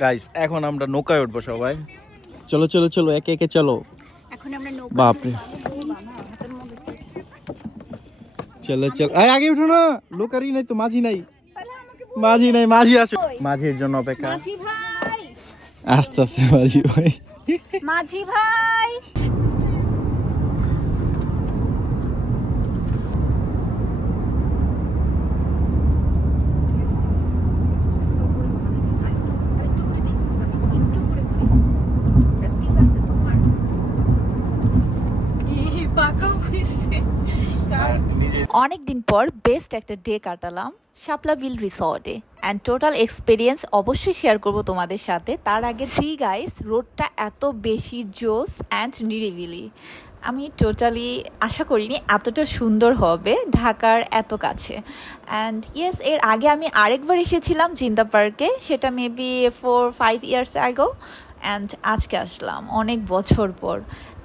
Guys এখন আমরা নৌকায় উঠবো সবাই। চলো চলো চলো একে একে চলো। এখন আমরা নৌকা বাপরে। চলো চলো। আয় আগে উঠো না। লোকারই নাই তো মাঝি নাই। মাঝি নাই মাঝি আসো। মাঝির জন্য অপেক্ষা। মাঝি ভাই। আস্তে আস্তে মাঝি ভাই। মাঝি ভাই। অনেক দিন পর বেস্ট একটা ডে কাটালাম শাপলা বিল রিসর্টে অ্যান্ড টোটাল এক্সপিরিয়েন্স অবশ্যই শেয়ার করব তোমাদের সাথে। তার আগে সি গাইস রোডটা এত বেশি জোস অ্যান্ড নিরিবিলি। আমি টোটালি আশা করিনি এতটা সুন্দর হবে ঢাকার এত কাছে। অ্যান্ড ইয়েস এর আগে আমি আরেকবার এসেছিলাম জিন্দা পার্কে, সেটা maybe four five years ago and আজকে আসলাম অনেক বছর পর।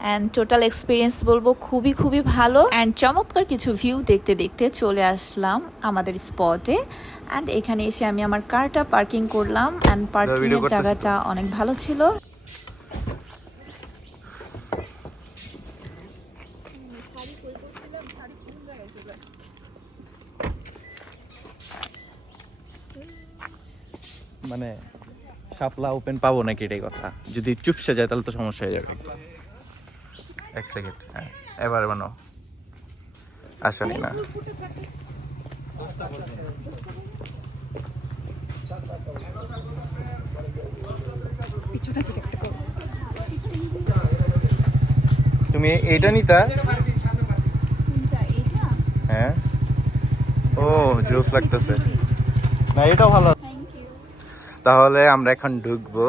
অ্যান্ড টোটাল এক্সপিরিয়েন্স বলব খুবই খুবই ভালো। অ্যান্ড চমৎকার কিছু ভিউ দেখতে দেখতে চলে আসলাম আমাদের স্পটে অ্যান্ড এখানে এসে আমি আমার কারটা পার্কিং করলাম অ্যান্ড পার্কিং video এর করতেছি। তো। জায়গাটা অনেক ভালো ছিল। মানে শাপলা ওপেন পাবো নাকি এটাই কথা? যদি চুপসে যায় তাহলে তো সমস্যা হয়ে যাবে। এক সেকেন্ড হ্যাঁ এবার বানো আসনি না। তুমি এইটা নিতা? হ্যাঁ। ও জোস লাগতেছে। না এটা ভালো তাহলে আমরা এখন ঢুকবো।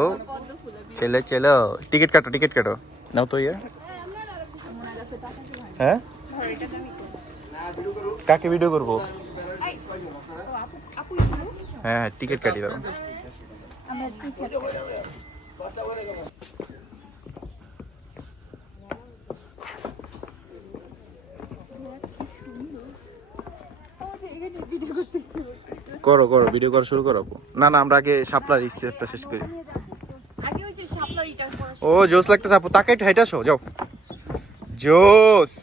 ছেলে ছেলে টিকিট কাটো টিকিট কাটো। নাও তো ইয়ে। হ্যাঁ? কাকে ভিডিও করব? হ্যাঁ হ্যাঁ টিকিট কাটি দাও। করো করো ভিডিও করা শুরু করো। না না আমরা আগে সাপ্লাই দিচ্ছি একটা শেষ করি। ও জোস লাগতেছে আপু। তাকে হাইটাসো যাও। জোস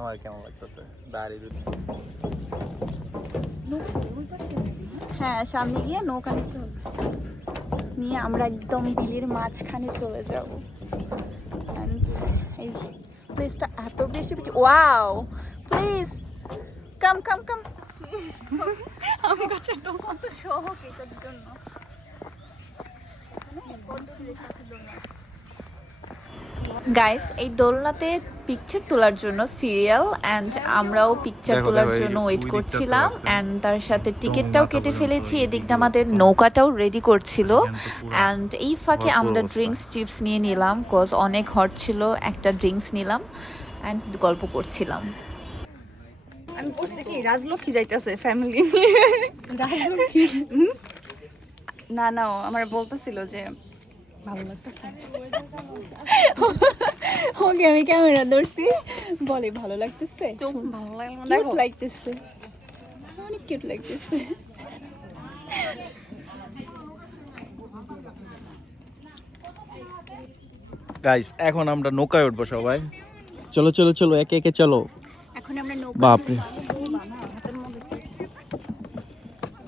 আমার কেমন লাগতেছে দাঁড়িয়ে দুটো হ্যাঁ সামনে গিয়ে নৌকা নিতে হবে। নিয়ে আমরা একদম বিলের মাঝখানে চলে যাব। এই প্লেসটা এত বেশি ওয়াও প্লিজ কাম কাম কাম আমি কাছে তো কত শখ এটার জন্য। গাইস এই দোলনাতে পিকচার তোলার জন্য সিরিয়াল অ্যান্ড আমরাও পিকচার তোলার জন্য ওয়েট করছিলাম। অ্যান্ড তার সাথে টিকিটটাও কেটে ফেলেছি এদিকটা আমাদের নৌকাটাও রেডি করছিল। অ্যান্ড এই ফাঁকে আমরা ড্রিঙ্কস চিপস নিয়ে নিলাম কজ অনেক হট ছিল একটা ড্রিঙ্কস নিলাম অ্যান্ড গল্প করছিলাম। আমি পড়ছি কি? রাজলক্ষ্মী যাইতেছে ফ্যামিলি রাজলক্ষ্মী? না না আমার বলতেছিল যে ভালো লাগতেছে ওকে আমি ক্যামেরা ধরছি। বলে ভালো লাগতেছে? ভালো লাগল লাগতেছে। অনেক কিউট লাগতেছে। গাইস এখন আমরা নৌকায় উঠবো সবাই। চলো চলো চলো একে একে চলো। এখন আমরা নৌকা বাপরে।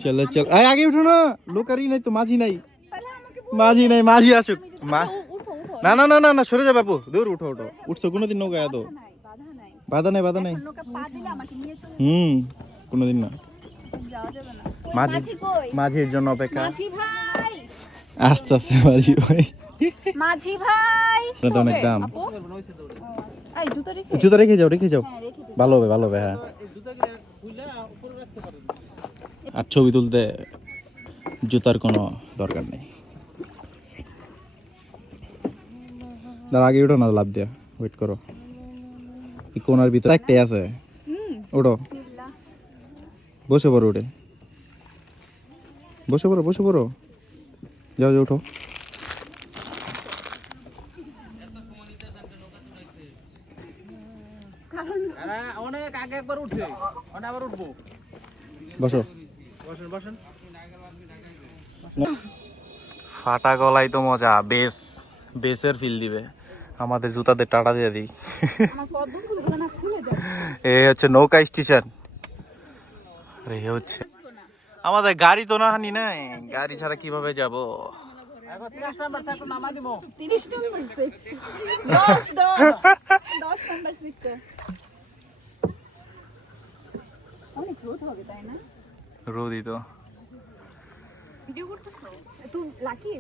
চলো চলো। আগে উঠো না। লোকারই নাই তো মাঝি নাই। মাঝি নাই মাঝি আসুক। মা না না না না না সরে যা বাপু দূর উঠো উঠো। উঠছো কোনোদিন নৌকায় এত বাধা নাই বাধা নাই। নৌকা পা দিলে আমাকে নিয়ে চলে হুম কোনোদিন না। না। মাঝি মাঝির জন্য অপেক্ষা। আস্তে আস্তে মাঝি ভাই। মাঝি ভাই! তো অনেক দাম। জুতো জুতো রেখে যাও রেখে যাও। ভালো হবে ভালো হবে হ্যাঁ। আর ছবি তুলতে জুতার কোনো দরকার নেই। দাঁড়া আগে ওঠো না লাভ দিয়া। ওয়েট করো। এই কোনার ভিতরে একটাই আছে। ওঠো বসে পড়ো উঠে। বসে পড়ো বসে পড়ো। যাও যাও উঠো। অনেক আগে একবার উঠছে। আবার উঠবো। বসো। বসেন বসেন। ফাটা গলাই তো মজা বেস বেসের ফিল দিবে। আমাদের জুতাদের টাটা দিয়ে দিই। এ হচ্ছে নৌকা স্টেশন। আর এ হচ্ছে আমাদের গাড়ি তো না হানি নাই। গাড়ি ছাড়া কীভাবে যাব? তিরিশ নাম্বার নামা দিব তিরিশ নম্বর সিট দশ দশ। দশ নম্বর সিটটা অনেক রোদ হবে তাই না? রোদি তো। ভিডিও করতেছো? তুই লাকি?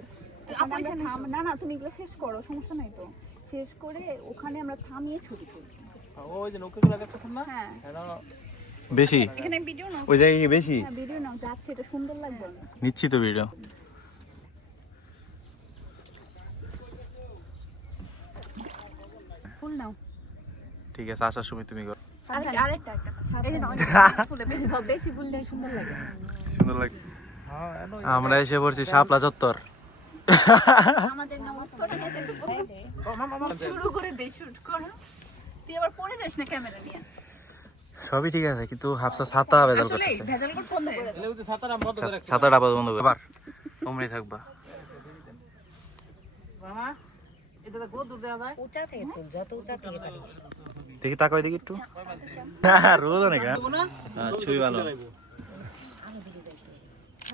না না তুমি এগুলো শেষ করো সমস্যা নাই তো। শেষ করে ওখানে আমরা থামিয়ে ছবি তুলি। ওই যে নৌকাগুলো দেখতেছেন না? হ্যাঁ। বেশি? এখানে ভিডিও নাও ওই জায়গায় বেশি? হ্যাঁ ভিডিও নাও যাচ্ছে এটা সুন্দর লাগবে। নিচ্ছি তো ভিডিও। ফুল নাও। ঠিক আছে আসার সময় তুমি করো। আরেকটা একটা ফুলে বেশি বেশি ফুল নেই সুন্দর লাগে। সুন্দর লাগে। আমরা এসে পড়ছি শাপলা চত্বর। আমাদের না নিয়ে যেতে শুরু করে দে শুট করো। তুই আবার পড়ে যাস না ক্যামেরা নিয়ে? সবই ঠিক আছে কিন্তু হাফসা ছাতা বেদল করতেছে। ছাতাটা আপাতত বন্ধ করে আবার তোমরাই থাকবা। দেখি তাকাই দেখি একটু। রোদ অনেক হ্যাঁ। হ্যাঁ, ছবি ভালো।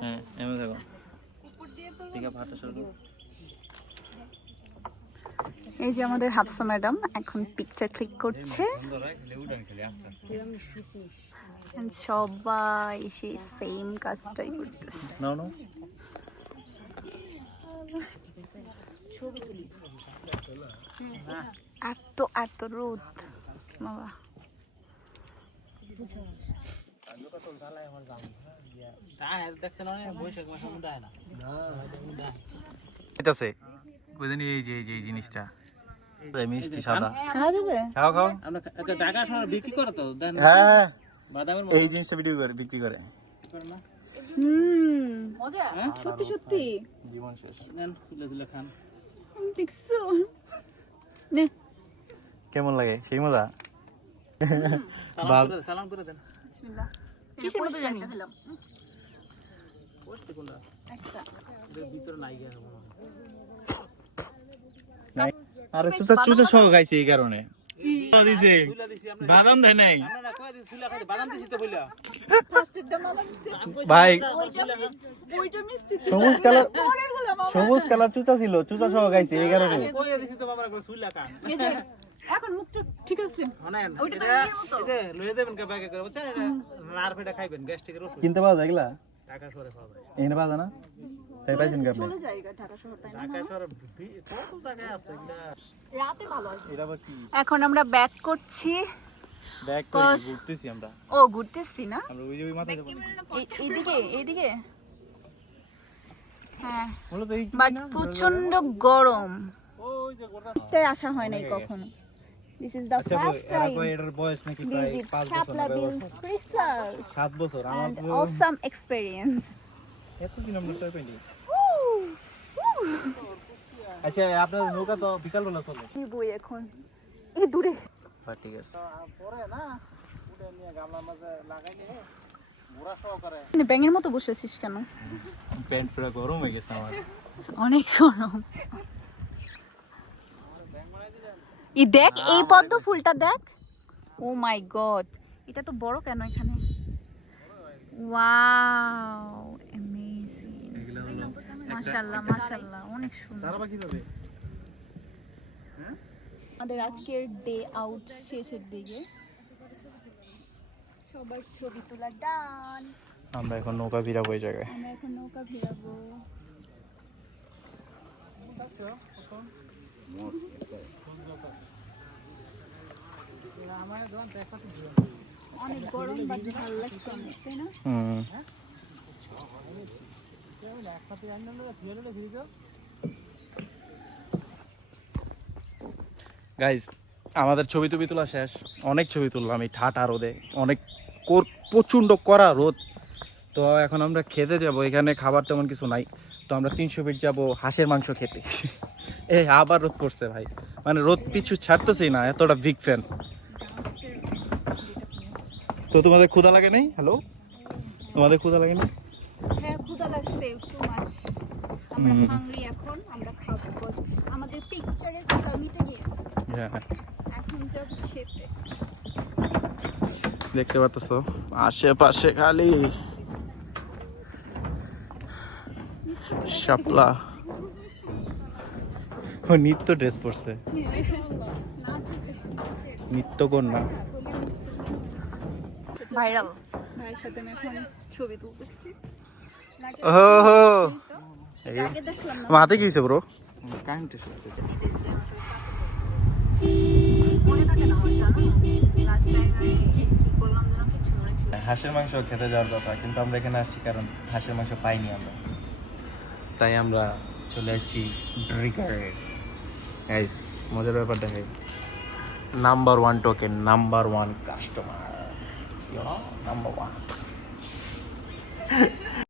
হ্যাঁ এমন দেখো। ঠিক আছে ভাতটা সরো এই যে আমাদের হাফসা ম্যাডাম এখন পিকচার ক্লিক করছে। সবাই সেই সেম কাজটাই করতেছে। এত এত রোদ। বাবা। দেখছেন বৈশাখ হয় না। বুঝেনি এই যে এই জিনিসটা। মিষ্টি সাদা। খাওয়া যাবে? খাও খাও। আমরা এটা ঢাকা শহরে বিক্রি করে তো হ্যাঁ। বাদামের এই জিনিসটা ভিডিও করে বিক্রি করে। করে হুম। মজা? সত্যি সত্যি। জীবন শেষ। নেন তুলে তুলে খান। দেখছ। নে। কেমন লাগে? সেই মজা? সালাম করে সালাম করে কিসের মতো জানি? কোনটা? ভিতরে নাই গিয়া হয়। নাই। আরে চুচা চুচা সহ খাইছে এই কারণে। দিছে তুলে দিছি। আমরা বাদাম দেয় নাই। আমরা কই দিছি তুলে খাইতে বাদাম দিছি তো বইলা ফার্স্টেরটা মামা দিছে ভাই সবুজ কালার সবুজ কালার চুচা ছিল চুচা সহ খাইছে এই কারণে। এখন মুখটা ঠিক আছে। ওইটা লয়ে দেবেন কে ব্যাগে করে বুঝছেন? এটা ফেটা খাইবেন গ্যাস্ট্রিকের কিনতে পাওয়া যায় এগুলা? শহরে পাওয়া যায়। এখানে পাওয়া যায় না? তাই পাইছেন কি আপনি? এখন আমরা ব্যাক করছি। ব্যাগ করে ঘুরতেছি আমরা। ও ঘুরতেছি না? আমরা ওই যে ওই মাথায় যাব এইদিকে এইদিকে? হ্যাঁ। বাট প্রচণ্ড গরম। ওই তাই আসা হয় নাই কখনো। দিস ইজ আচ্ছা ফার্স্ট এরা টাইম এটার বয়স নাকি প্রায় visit বছর Shapla না কয় Bill বছর? সাত বছর আমার and তো awesome experience. এতদিন আমরা পাইনি আচ্ছা আপনার নৌকা তো বিকাল বেলা চলে। আমি বই এখন? এই দূরে। হ্যাঁ ঠিক আছে। পরে না উঠে নিয়ে গামলার মাঝে লাগাইলে ঘোরা মানে ব্যাঙের মতো বসেছিস কেন? প্যান্ট পুরো গরম হয়ে গেছে আমার। অনেক গরম। ই দেখ এই পদ্ম ফুলটা দেখ। ও মাই গড এটা তো বড় কেন এখানে? ওয়াও মাশাআল্লাহ মাশাআল্লাহ অনেক সুন্দর। তারা কীভাবে আমাদের আজকের ডে আউট শেষের দিকে। সবার ছবি তোলা ডান। আমরা এখন নৌকা ভিড়াবো এই জায়গায়। আমরা এখন নৌকা ভিড়াবো। অনেক গরম বাট ভালো লাগছে অনেক তাই না? গাইজ আমাদের ছবি টবি তোলা শেষ। অনেক ছবি তুললাম এই ঠাটা রোদে। অনেক কোর- প্রচণ্ড কড়া রোদ। তো এখন আমরা খেতে যাব। এখানে খাবার তেমন কিছু নাই। তো আমরা তিনশো ফিট যাব হাঁসের মাংস খেতে। এই আবার রোদ পড়ছে ভাই। মানে রোদ পিছু ছাড়তেছি না, এতটা বিগ ফ্যান তো তোমাদের ক্ষুধা লাগে নেই? হ্যালো তোমাদের ক্ষুধা লাগে নেই? ক্ষুধা লাগছে টু মাছ। আমরা হাংরি এখন আমরা খাব। আমাদের পিকচারের ক্ষুধা মিটে গিয়েছে। হ্যাঁ। এখন যাব খেতে। দেখতে পাচ্ছ আশেপাশে খালি শাপলা। ও নিত্য ড্রেস পরছে। নিত্য কন্যা ভাইরাল। ভাইয়ের সাথে আমি এখন ছবি তুলতেছি। মাতে কি হয়েছে ব্রো থাকে না। আমার জানো লাস্ট টাইম আমি কি করলাম যেন কিছু ছিল হাঁসের মাংস খেতে যাওয়ার কথা কিন্তু আমরা এখানে আসছি কারণ হাঁসের মাংস পাইনি আমরা। তাই আমরা চলে আসছি ড্রিকারে গাইস মজার ব্যাপার দেখে। Number one token number one customer number one